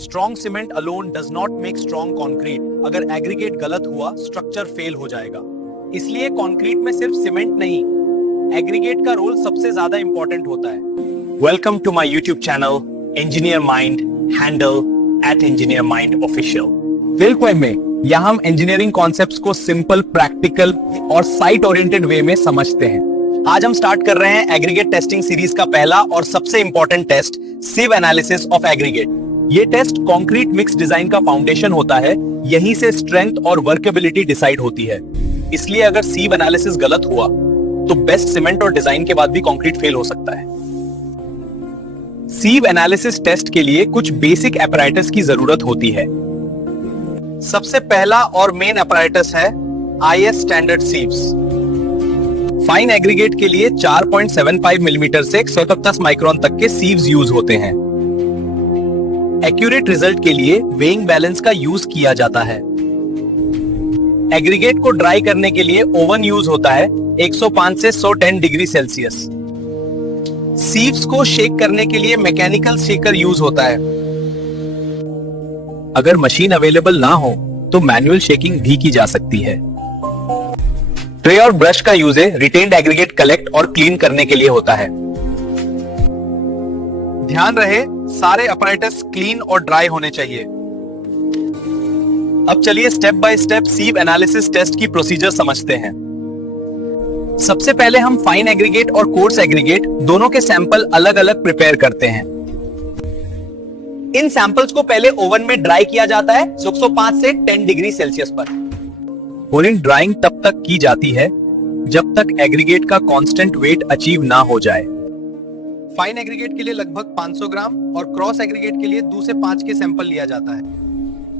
Strong cement alone does not make strong concrete. अगर aggregate गलत हुआ स्ट्रक्चर फेल हो जाएगा। इसलिए कंक्रीट में सिर्फ सीमेंट नहीं, एग्रीगेट का रोल सबसे ज्यादा इंपॉर्टेंट होता है। Welcome to my YouTube channel engineer mind, handle @engineermind_official। Welcome में यहाँ हम इंजीनियरिंग कॉन्सेप्ट्स को सिंपल, प्रैक्टिकल और साइट ओरिएंटेड वे में समझते हैं। आज हम स्टार्ट कर रहे हैं एग्रीगेट टेस्टिंग सीरीज का पहला और सबसे important test, sieve analysis of aggregate. ये टेस्ट कंक्रीट मिक्स डिजाइन का फाउंडेशन होता है। यहीं से स्ट्रेंथ और वर्केबिलिटी डिसाइड होती है। इसलिए अगर सिव एनालिसिस गलत हुआ तो बेस्ट सीमेंट और डिजाइन के बाद भी कंक्रीट फेल हो सकता है। सिव एनालिसिस टेस्ट के लिए कुछ बेसिक apparatus की जरूरत होती है। सबसे पहला और मेन apparatus है IS standard sieves. Fine aggregate के लिए 4.75 मिलीमीटर से 110 माइक्रोन तक के सीव्स यूज होते हैं। एक्यूरेट रिजल्ट के लिए वेइंग बैलेंस का यूज किया जाता है। एग्रीगेट को ड्राई करने के लिए ओवन यूज होता है 105 से 110 डिग्री सेल्सियस। सीव्स को शेक करने के लिए मैकेनिकल शेकर यूज होता है। अगर मशीन अवेलेबल ना हो तो मैनुअल शेकिंग भी की जा सकती है। ट्रे और ब्रश का यूज रिटेन्ड एग्रीगेट कलेक्ट और क्लीन करने के लिए होता है। ध्यान रहे सारे अपैरेटस क्लीन और ड्राई होने चाहिए। अब चलिए step by step sieve analysis test की प्रोसीजर समझते हैं। सबसे पहले हम फाइन एग्रीगेट और कोर्स एग्रीगेट दोनों के सैंपल अलग अलग प्रिपेयर करते हैं। इन सैंपल्स को पहले ओवन में ड्राई किया जाता है 105 से 10 डिग्री सेल्सियस पर। ओवन ड्राइंग तब तक की जाती है जब तक एग्रीगेट का कांस्टेंट वेट अचीव ना हो जाए। फाइन एग्रीगेट के लिए लगभग 500 ग्राम और क्रॉस एग्रीगेट के लिए 2 से 5 के सैंपल लिया जाता है।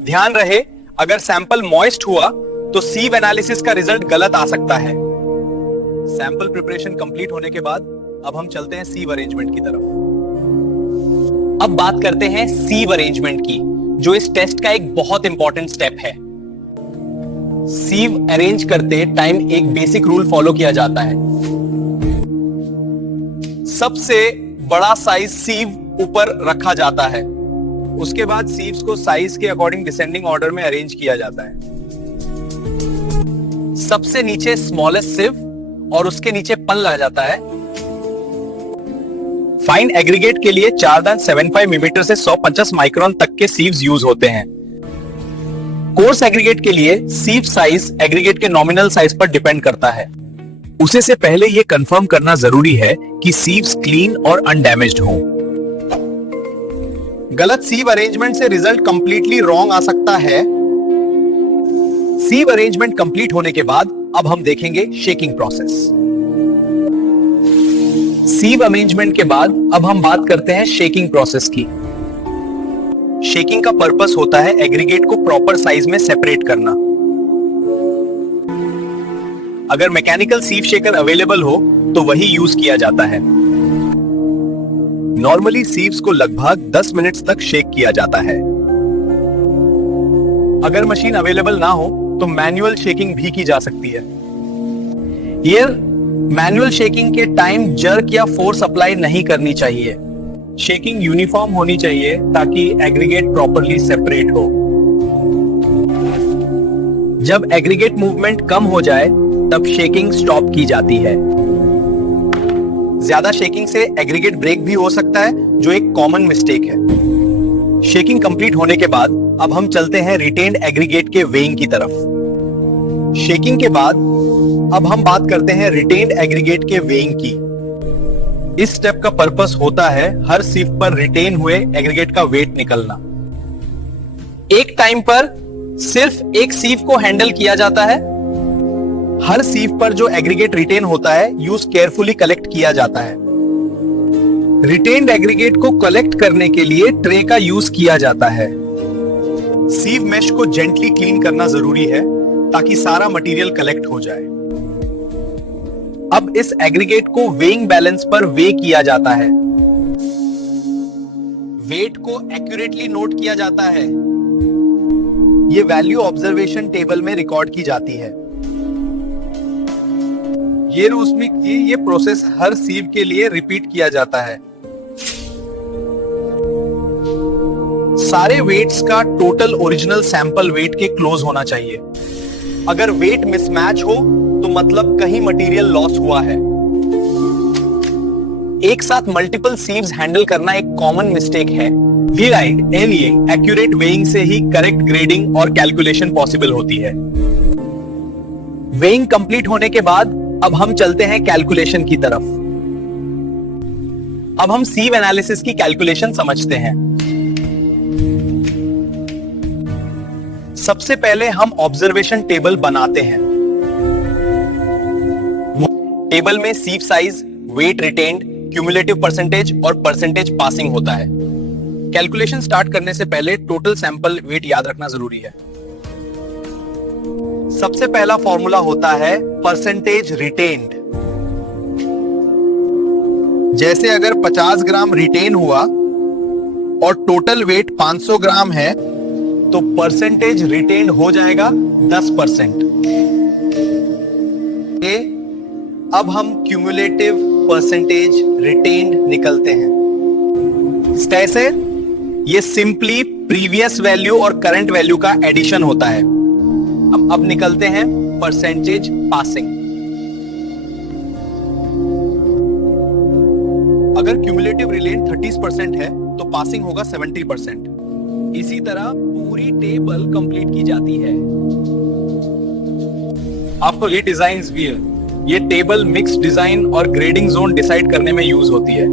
ध्यान रहे अगर सैंपल मॉइस्ट हुआ तो सिव एनालिसिस का रिजल्ट गलत आ सकता है। सैंपल प्रिपरेशन कंप्लीट होने के बाद अब हम चलते हैं सिव अरेंजमेंट की तरफ। अब बात करते हैं सिव अरेंजमेंट की, जो इस टेस्ट का एक बहुत इंपॉर्टेंट स्टेप है। सिव अरेंज करते टाइम एक बेसिक रूल फॉलो किया जाता है। सबसे बड़ा साइज सीव ऊपर रखा जाता है। उसके बाद सीव्स को साइज के अकॉर्डिंग डिसेंडिंग ऑर्डर में अरेंज किया जाता है। सबसे नीचे स्मॉलेस्ट सिव और उसके नीचे पन लगा जाता है। फाइन एग्रीगेट के लिए 4.75 मिलीमीटर से 150 माइक्रोन तक के सीव्स यूज होते हैं। कोर्स एग्रीगेट के लिए सीव साइज एग्रीगेट के नॉमिनल साइज पर डिपेंड करता है। उसे से पहले यह कंफर्म करना जरूरी है कि सीव्स क्लीन और अनडैमेज्ड हों। गलत सीव अरेंजमेंट से रिजल्ट कंप्लीटली रॉन्ग आ सकता है। सीव अरेंजमेंट कंप्लीट होने के बाद अब हम देखेंगे शेकिंग प्रोसेस। सीव अरेंजमेंट के बाद अब हम बात करते हैं शेकिंग प्रोसेस की। शेकिंग का पर्पस होता है एग्रीगेट को प्रॉपर साइज में सेपरेट करना। अगर मैकेनिकल सीव शेकर अवेलेबल हो तो वही यूज किया जाता है। नॉर्मली सीव्स को लगभग 10 मिनट्स तक शेक किया जाता है। अगर मशीन अवेलेबल ना हो तो मैनुअल शेकिंग भी की जा सकती है। मैनुअल शेकिंग के टाइम जर्क या फोर्स अप्लाई नहीं करनी चाहिए। शेकिंग यूनिफॉर्म होनी चाहिए ताकि एग्रीगेट प्रॉपर्ली सेपरेट हो। जब एग्रीगेट मूवमेंट कम हो जाए तब शेकिंग स्टॉप की जाती है। ज्यादा शेकिंग से एग्रीगेट ब्रेक भी हो सकता है, जो एक कॉमन मिस्टेक है। शेकिंग कंप्लीट होने के बाद अब हम चलते हैं रिटेन्ड एग्रीगेट के वेइंग की तरफ। शेकिंग के बाद अब हम बात करते हैं रिटेन्ड एग्रीगेट के वेइंग की। इस स्टेप का पर्पस होता है हर सीव पर रिटेन हुए एग्रीगेट का वेट निकलना। एक टाइम पर सिर्फ एक सीव को हैंडल किया जाता है। हर सीव पर जो एग्रीगेट रिटेन होता है यूज केयरफुली कलेक्ट किया जाता है। रिटेन्ड एग्रीगेट को कलेक्ट करने के लिए ट्रे का यूज किया जाता है। सीव मेश को जेंटली क्लीन करना जरूरी है ताकि सारा मटेरियल कलेक्ट हो जाए। अब इस एग्रीगेट को वेइंग बैलेंस पर वे किया जाता है। वेट को एक्यूरेटली नोट किया जाता है। ये वैल्यू ऑब्जर्वेशन टेबल में रिकॉर्ड की जाती है। ये प्रोसेस हर सीव के लिए रिपीट किया जाता है। सारे वेट्स का टोटल ओरिजिनल सैंपल वेट के क्लोज होना चाहिए। अगर वेट मिसमैच हो तो मतलब कहीं मटेरियल लॉस हुआ है। एक साथ मल्टीपल सीव्स हैंडल करना एक कॉमन मिस्टेक है। एक्यूरेट वेइंग से ही करेक्ट ग्रेडिंग और कैलकुलेशन पॉसिबल होती है। वेइंग कंप्लीट होने के बाद अब हम चलते हैं कैलकुलेशन की तरफ। अब हम सीव एनालिसिस की कैलकुलेशन समझते हैं। सबसे पहले हम ऑब्जर्वेशन टेबल बनाते हैं। टेबल में sieve size, weight retained, cumulative percentage और परसेंटेज पासिंग होता है। कैलकुलेशन स्टार्ट करने से पहले टोटल सैंपल वेट याद रखना जरूरी है। सबसे पहला फॉर्मूला होता है परसेंटेज रिटेन्ड। जैसे अगर 50 ग्राम रिटेन हुआ और टोटल वेट 500 ग्राम है तो परसेंटेज रिटेन्ड हो जाएगा 10%। अब हम क्यूमुलेटिव परसेंटेज रिटेन्ड निकलते हैं। कैसे? ये सिंपली प्रीवियस वैल्यू और करंट वैल्यू का एडिशन होता है। अब निकलते हैं परसेंटेज पासिंग। अगर क्यूमुलेटिव रिटेन्ड 30% है तो पासिंग होगा 70%। इसी तरह पूरी टेबल कंप्लीट की जाती है। आपको ये डिजाइन्स भी है। ये टेबल मिक्स डिजाइन और ग्रेडिंग जोन डिसाइड करने में यूज होती है।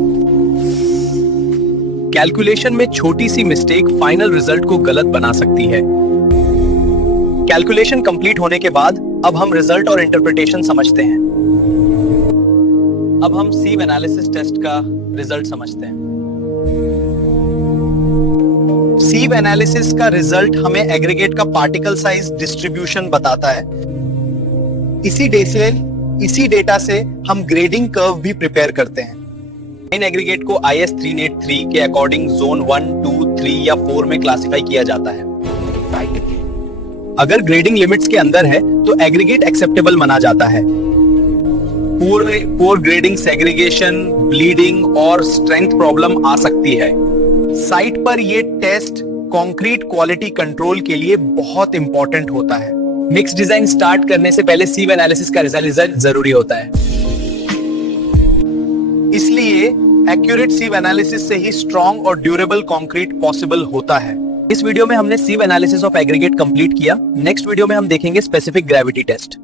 कैलकुलेशन में छोटी सी मिस्टेक फाइनल रिजल्ट को गलत बना सकती है। कैलकुलेशन कंप्लीट होने के बाद अब हम रिजल्ट और इंटरप्रिटेशन समझते हैं। अब हम सीव एनालिसिस टेस्ट का रिजल्ट समझते हैं। सीव एनालिसिस का रिजल्ट हमें एग्रीगेट का पार्टिकल साइज डिस्ट्रीब्यूशन बताता है। इसी डेटा से हम ग्रेडिंग कर्व भी प्रिपेयर करते हैं। इन एग्रीगेट को IS 383 के अकॉर्डिंग जोन 1, 2, 3 या 4 में क्लासिफाई किया जाता है। अगर ग्रेडिंग लिमिट्स के अंदर है तो एग्रीगेट एक्सेप्टेबल माना जाता है। पोर ग्रेडिंग, सेग्रीगेशन, ब्लीडिंग और स्ट्रेंथ प्रॉब्लम आ सकती है। साइट पर ये टेस्ट कंक्रीट क्वालिटी कंट्रोल के लिए बहुत इंपॉर्टेंट होता है। मिक्स डिजाइन स्टार्ट करने से पहले सीव एनालिसिस का रिजल्ट जरूरी होता है। इसलिए एक्यूरेट सीव एनालिसिस से ही स्ट्रॉन्ग और ड्यूरेबल कंक्रीट पॉसिबल होता है। इस वीडियो में हमने सीव एनालिसिस ऑफ एग्रीगेट कंप्लीट किया। नेक्स्ट वीडियो में हम देखेंगे स्पेसिफिक ग्रेविटी टेस्ट।